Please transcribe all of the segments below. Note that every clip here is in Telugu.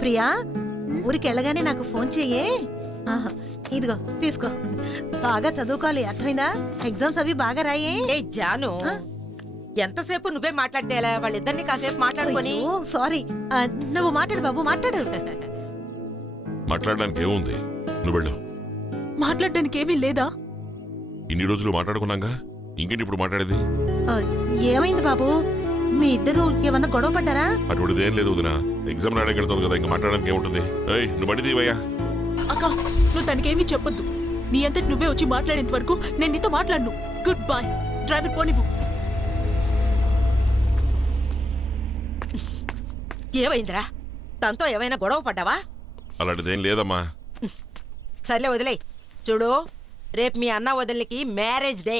ప్రియా ఊరికి వెళ్ళగానే నాకు ఫోన్ చెయ్యే. ఇదిగో తీసుకో, బాగా చదువుకోవాలి, అర్థమైందా? ఎగ్జామ్స్ అవి బాగా రాయే. ఏ జాను, ఎంతసేపు నువ్వే మాట్లాడితే ఎలా? వాళ్ళిద్దరిని కాసేపు మాట్లాడుకొని. సారీ, నువ్వు మాట్లాడు బాబు, మాట్లాడు. మాట్లాడడానికి ఏముంది, నువ్వు వెళ్ళు. మాట్లాడడానికి ఏమీ లేదా? ఇన్ని రోజులు మాట్లాడుకున్నాగా, ఇంకేంటి ఇప్పుడు మాట్లాడేది? ఏమైంది బాబు, మీ ఇద్దరు ఏమన్నా గొడవ పడ్డారా? అటువంటిది ఏం లేదు వదినా, ఎగ్జామ్ రాయడానికి వెళ్తుంది కదా, ఇంకా మాట్లాడడానికి ఏముంటుంది? నువ్వు బండి తీవయ్యా. అక్క, నువ్వు తనకేమీ చెప్పొద్దు. నీ అంతటి నువ్వే వచ్చి మాట్లాడేంత వరకు నేను నీతో మాట్లాడను. Good bye. డ్రైవర్ పోనివ్వు. ఏమైందిరా? తనతో ఏమైనా గొడవ పడ్డావా? అలాంటిదేం లేదమ్మా. సర్లే వదిలే. చూడు, రేపు మీ అన్న వదిలికి మ్యారేజ్ డే.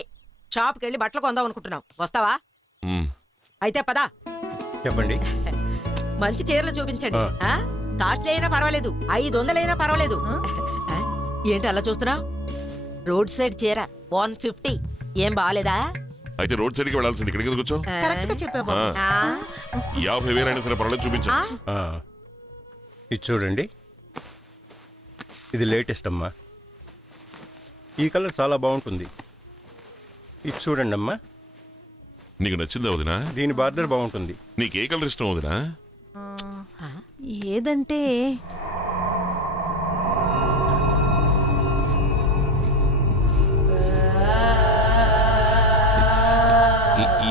షాప్కి వెళ్ళి బట్టలు కొందాం అనుకుంటున్నాం, వస్తావా? అయితే పదా. చెప్పండి. మంచి చీరలు చూపించండి. కాస్ట్లీ అయినా పర్వాలేదు, 500 అయినా పర్వాలేదు. ఏంటి అలా చూస్తున్నావు? రోడ్ సైడ్ చీర 150. ఏం బాగాలేదా? అయితే రోడ్ సైడ్కి వెళ్ళాల్సింది, ఇక్కడికి ఎందుకు వచ్చావు? కరెక్ట్ గా చెప్పావు. 50,000 అయినా సరే పర్వాలేదు, చూపించు. ఇది చూడండి, ఇది లేటెస్ట్ అమ్మా. ఈ కలర్ చాలా బాగుంటుంది. ఇది చూడండి అమ్మా. నీకు నచ్చిందా వదినా? దీని బార్డర్ బాగుంటుంది. నీకు ఏ కలర్ ఇష్టం వదినా? ఏదంటే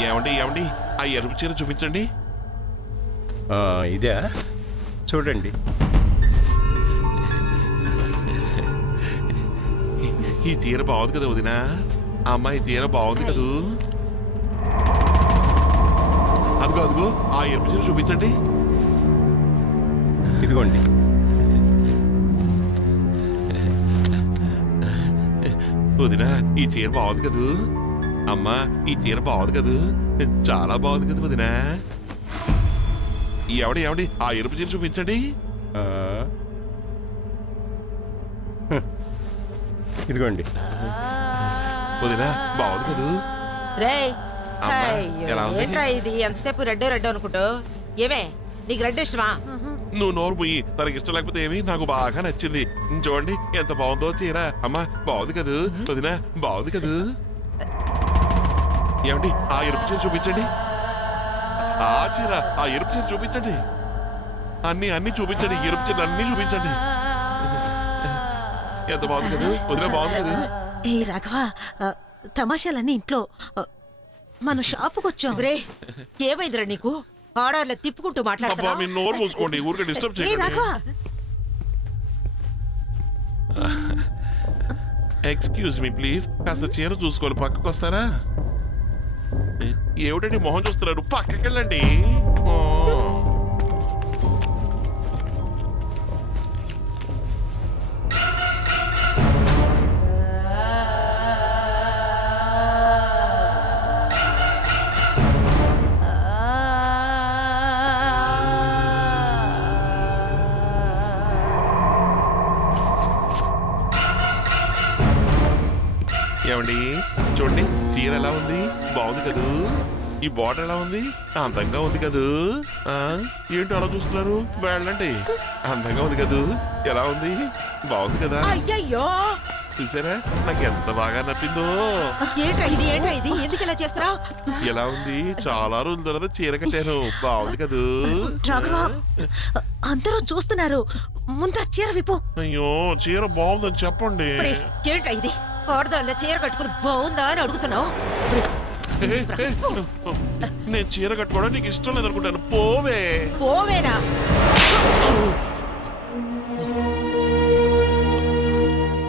ఏమండి ఏమండి, ఆ ఎరుపు చీర చూపించండి. ఇదే చూడండి. ఈ చీర బాగుంది కదా వదినా? అమ్మాయి చీర బాగుంది కదూ? అదిగో అదిగో, ఆ ఎరుపు చీర చూపించండి. ఇదిగోండి. వదినా, ఈ చీర బాగుంది కదూ? అమ్మా, ఈ చీర బాగుంది కదూ? చాలా బాగుంది కదా వదినా? ఏమండి ఏమండి, ఆ ఎరుపు చీర చూపించండి. ఇదిగోండి. వదినా, బాగుంది కదూ? రేయ్, అమ్మా, ఎలా ఉంది? ఏంట్రా ఇది? ఎంతసేపు రెడ్డో అనుకుంటూ. ఏమే, నీకు రెడ్ ఇష్టమా? నువ్వు నోరు పోయి, తనకి ఇష్టం లేకపోతే ఏమి, నాకు బాగా నచ్చింది. చూడండి ఎంత బాగుందో చీర. అమ్మా, బాగుంది కదూ? వదినా, బాగుంది కదూ? ఏమండి, ఆ ఎరుపు చీర చూపించండి. ఆ చీర, ఆ ఎరుపు చీర చూపించండి. అన్ని చూపించండి, ఎరుపు చీర అన్ని చూపించండి. ఎంత బాగుంది కదా వదినా? బాగుంది కదా? ఏ రాఘవ, తమాషాలన్నీ ఇంట్లో, మన షాపుకి వచ్చాం. రే, ఏమైందిరా నీకు? ఆడార్లో తిప్పుకుంటూ అబ్బా, మాట్లాడుతున్నా. మీ నోరు మూసుకోండి, ఊరికే డిస్టర్బ్ ఏ చేయండి. రాఘవ, ఎక్స్క్యూజ్ మీ ప్లీజ్, కాస్త చీర చూసుకోవాలి, పక్కకు వస్తారా? ఏమిటండి మొహం చూస్తున్నారు? పక్కకి వెళ్ళండి. ఏమండి, చూడండి చీర ఎలా ఉంది? బాగుంది కదూ? ఈ బార్డర్ ఎలా ఉంది? అందంగా ఉంది కదూ? ఏంటి అలా చూస్తున్నారు? వెళ్ళండి. అందంగా ఉంది కదూ? ఎలా ఉంది? బాగుంది కదా? అయ్యయ్యో, చూసారా, నాకు ఎంత బాగా నప్పిందో. ఏంట్రా ఇది? ఎందుకు ఇలా చేస్తున్నావు? ఎలా ఉంది? చాలా రోజుల తర్వాత చీర కట్టాను, బాగుంది కదూ? రాఘవ, అందరూ చూస్తున్నారు, ముందు చీర విప్పు. అయ్యో, చీర బాగుందని చెప్పండి. ఏంట్రా ఇది? ఆడదాళ్ళ చీర కట్టుకుని బాగుందా అని అడుగుతున్నావు? నేను చీర కట్టుకోవడం నీకు ఇష్టం లేదనుకుంటాను. పోవే. పోవేనా?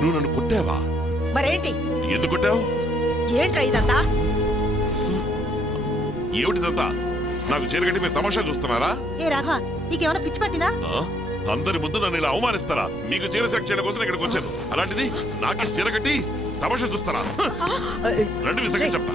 నువ్వు నన్ను కొట్టావా? మరేంటి? ఎందుకు కొట్టావు? ఏంట్రా ఇదంతా? ఏమిటిదంతా? నాకు చీర కట్టి మీరు తమాషా చూస్తున్నారా? ఏ రాఘవ, నీకేమైనా పిచ్చి పట్టిందా? అందరి ముందు నన్ను ఇలా అవమానిస్తారా? మీకు చీర సెలెక్ట్ చేయడం కోసం ఇక్కడికి వచ్చాను, అలాంటిది నాకే చీర కట్టి తమాషా చూస్తారా? రెండు విషయంగా చెప్తా.